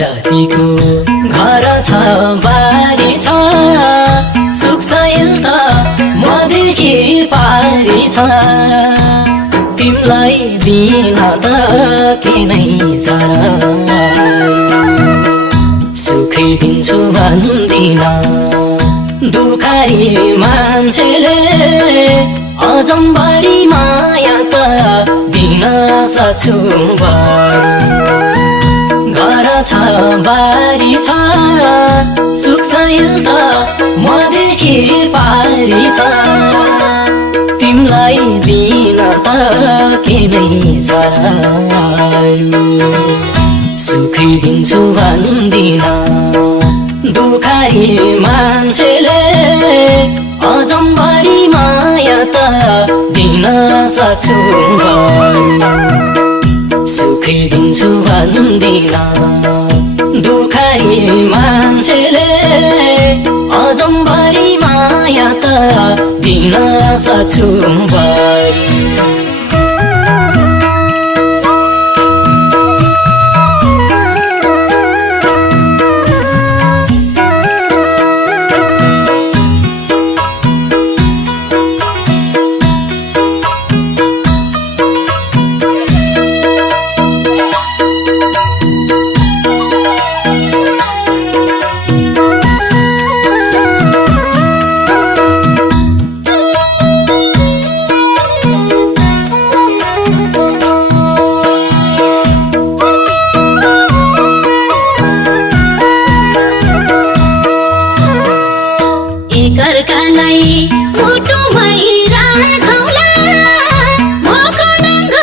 विरतीको घर छ बारी छ सुखशैल त मदेखि पारी छ तिमलाई दिन त के नै छ सुखी दिन्छु भन्दिन दुखारी मान्छेले अजम्बरी माया त दिन सक्छु घर छ बारी छ सुखशैल त मदेखि पारी छ तिमलाई दिन त के नै छ सुखी दिन्छु भन्दिन दुखारी मान्छेले अजम्बरी माया त दिन सक्छु सुखी दिन्छु भन्दिन दुखारी मान्छेले अजम्बरी माया त दिन सक्छु एकअर्कालाई मुटुमै राखौला मकरङ्ग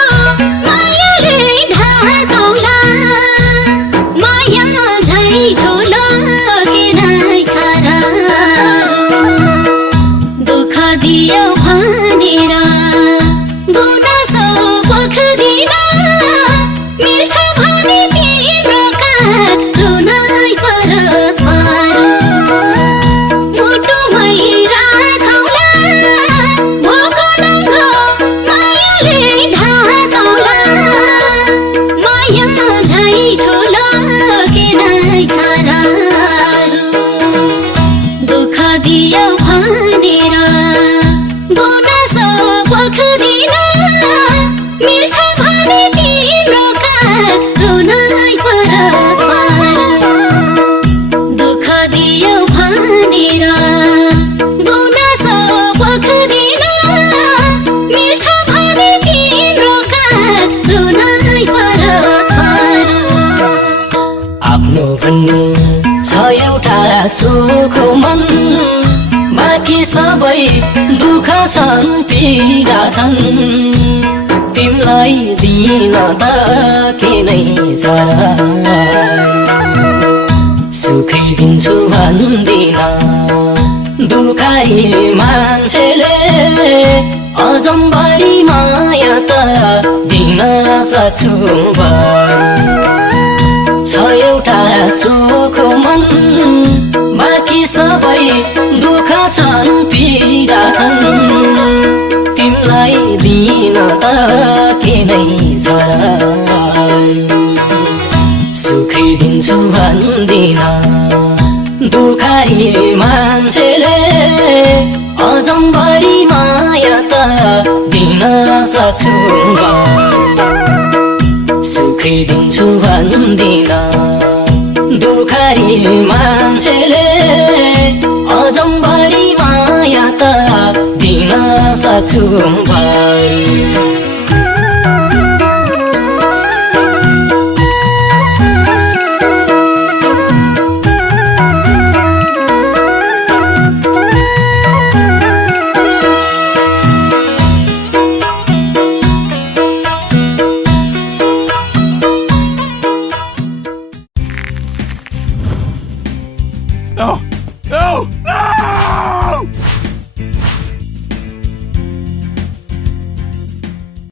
मायाले ढाकौला माया झै ठुलो किन छ र दुःख दियो भनेर गुनासो पोख्दिन मिल्छ भने तिम्रो काग रुनै परोस् दियो भनेर गुनासो पोख्दिन मिल्छ भने तिम्रो काग रुनै परोस् दुःख दियो भनेर गुनासो पोख्दिन मिल्छ भने तिम्रो काग रुनै परोस् आफ्नो भन्नु छ एउटा चोखो मन बाँकी सबै दुःख छन् पीडा छन् तिमलाई दिन त के नै छ सुखी दिन्छु भन्दिन दुखारी मान्छेले अजम्बरी माया त दिन सक्छु छ एउटा चोखो मन बाँकी सबै दुःख छन् पीडा छन् तिमलाई दिन त के नै छ सुखी दिन्छु भन्दिन दुखारी मान्छेले अजम्बरी माया त दिन सक्छु सुखी दिन्छु भन्दिन दुखारी मान्छेले अजम्बरी माया त दिन सक्छु Oh.